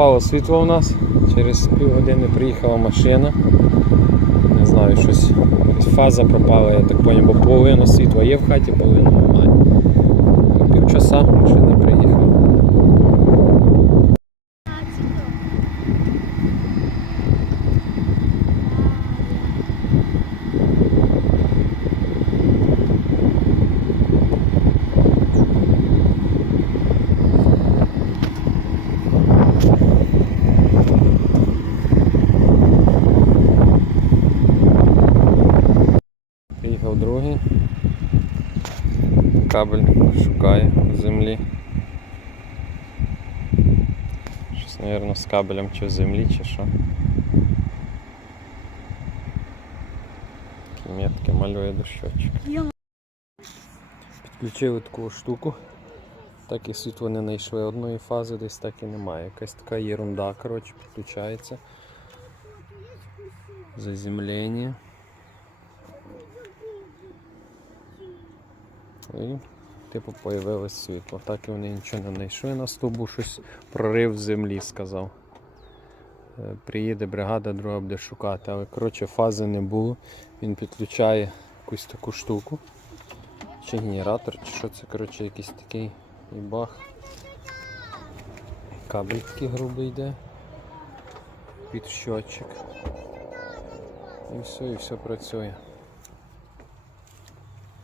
пропало світло у нас. Через півгодини приїхала машина. Не знаю, щось фаза пропала, я так поняв, бо половина світла є в хаті, половина немає. Півчаса машина приїхала. Приїхав другий. Кабель шукає землі. Щось, мабуть, з кабелем чи в землі, чи що. Такі метки малює до щочок. Підключили таку штуку. Так і світло не знайшли одної фази, десь так і немає. Якась така ерунда, коротше, підключається. Заземлення. І типу появилось світло. Так і вони нічого не знайшли на стовбу, щось прорив землі сказав. Е, Приїде бригада, друга буде шукати, але коротше фази не було. Він підключає якусь таку штуку. Чи генератор, чи що це, коротше, якийсь такий і бах. Кабель такий грубий йде. Під щотчик. І все, і все працює.